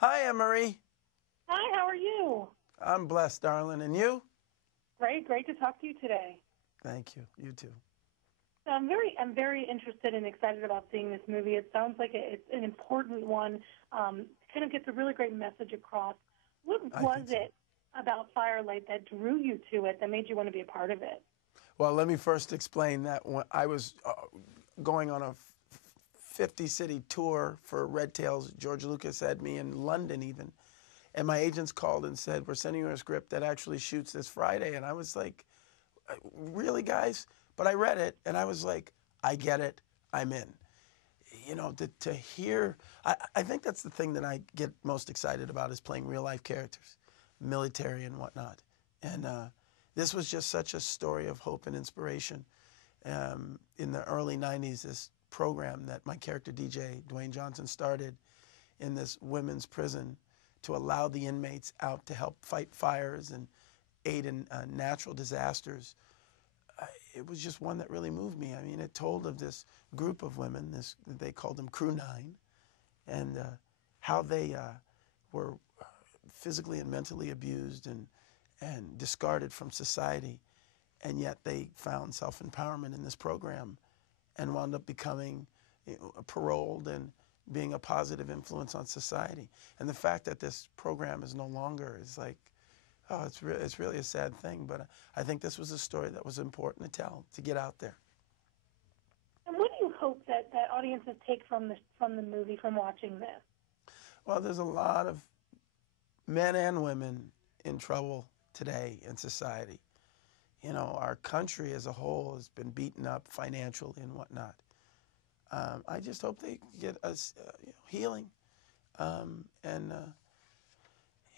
Hi, Emery. Hi, how are you? I'm blessed, darling. And you? Great to talk to you today. Thank you. You too. So I'm very interested and excited about seeing this movie. It sounds like it's an important one. Kind of gets a really great message across. What I was think so. it about Firelight that drew you to it, that made you want to be a part of it? Well, let me first explain that when I was going on a 50-city tour for Red Tails, George Lucas had me in London even. And my agents called and said, we're sending you a script that actually shoots this Friday. And I was like, really, guys? But I read it and I was like, I get it. I'm in. You know, to hear, I think that's the thing that I get most excited about is playing real life characters, military and whatnot. And this was just such a story of hope and inspiration. In the early 90s, this program that my character DJ, Dwayne Johnson, started in this women's prison to allow the inmates out to help fight fires and aid in natural disasters. It was just one that really moved me. I mean, it told of this group of women, they called them Crew 9, and how they were physically and mentally abused and discarded from society, and yet they found self-empowerment in this program and wound up becoming paroled and being a positive influence on society. And the fact that this program is no longer is like, oh, it's really a sad thing. But I think this was a story that was important to tell, to get out there. And what do you hope that audiences take from the movie, from watching this? Well, there's a lot of men and women in trouble today in society. You know, our country as a whole has been beaten up financially and whatnot. I just hope they get us healing. And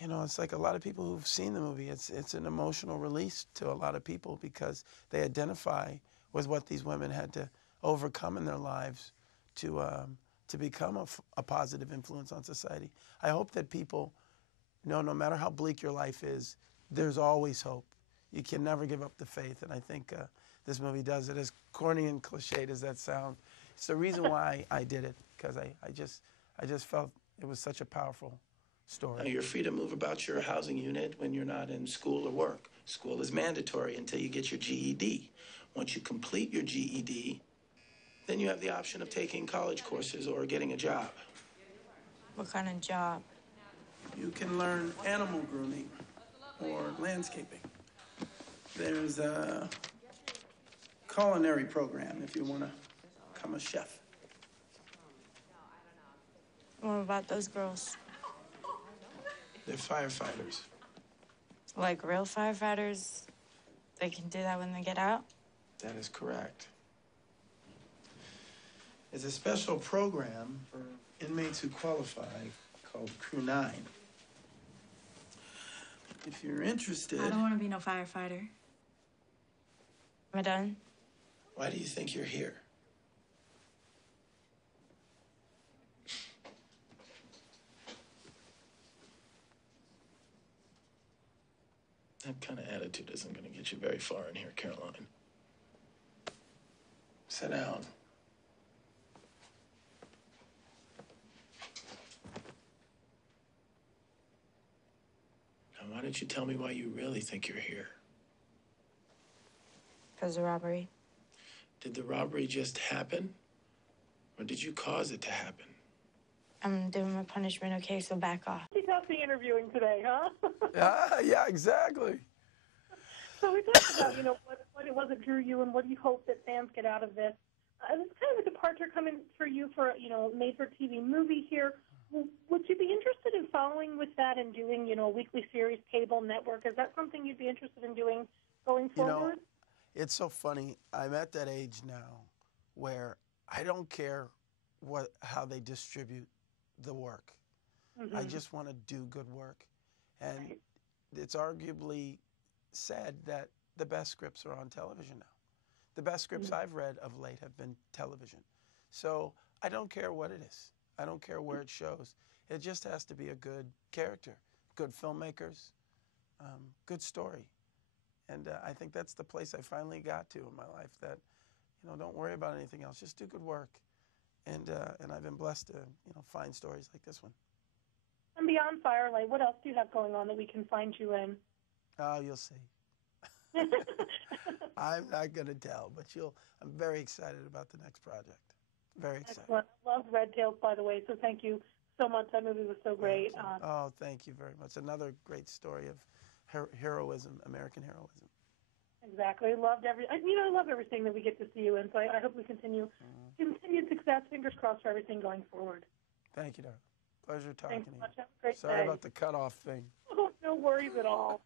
you know, it's like a lot of people who've seen the movie, it's an emotional release to a lot of people because they identify with what these women had to overcome in their lives to become a positive influence on society. I hope that people know no matter how bleak your life is, there's always hope. You can never give up the faith, and I think this movie does it. As corny and cliched as that sounds, it's the reason why I did it, because I just felt it was such a powerful story. You're free to move about your housing unit when you're not in school or work. School is mandatory until you get your GED. Once you complete your GED, then you have the option of taking college courses or getting a job. What kind of job? You can learn animal grooming or landscaping. There's a culinary program if you want to become a chef. What about those girls? They're firefighters. Like real firefighters? They can do that when they get out? That is correct. It's a special program for inmates who qualify called Crew 9. If you're interested... I don't want to be no firefighter. Am I done? Why do you think you're here? That kind of attitude isn't going to get you very far in here, Caroline. Sit down. Now, why don't you tell me why you really think you're here? Because of robbery. Did the robbery just happen? Or did you cause it to happen? I'm doing my punishment, okay, so back off. Pretty tough the interviewing today, huh? Yeah, exactly. So we talked about, what it was that drew you and what do you hope that fans get out of this. It's kind of a departure coming for you for, made-for-TV movie here. Would you be interested in following with that and doing, a weekly series, cable network? Is that something you'd be interested in doing going forward? It's so funny. I'm at that age now where I don't care how they distribute the work. Mm-hmm. I just want to do good work. And Right. It's arguably said that the best scripts are on television now. The best scripts I've read of late have been television. So I don't care what it is. I don't care where it shows. It just has to be a good character, good filmmakers, good story. And I think that's the place I finally got to in my life, that, don't worry about anything else. Just do good work. And I've been blessed to, find stories like this one. And beyond Firelight, what else do you have going on that we can find you in? Oh, you'll see. I'm not going to tell, but I'm very excited about the next project. Very excited. Excellent. I love Red Tails, by the way, so thank you so much. That movie was so great. Oh, thank you very much. Another great story of heroism, American heroism. Exactly. Loved I love everything that we get to see you in. So I hope we continued success. Fingers crossed for everything going forward. Thank you, darling. Pleasure talking Thanks to so you. much. Have a great Sorry day. about the cutoff thing. Oh, no worries at all.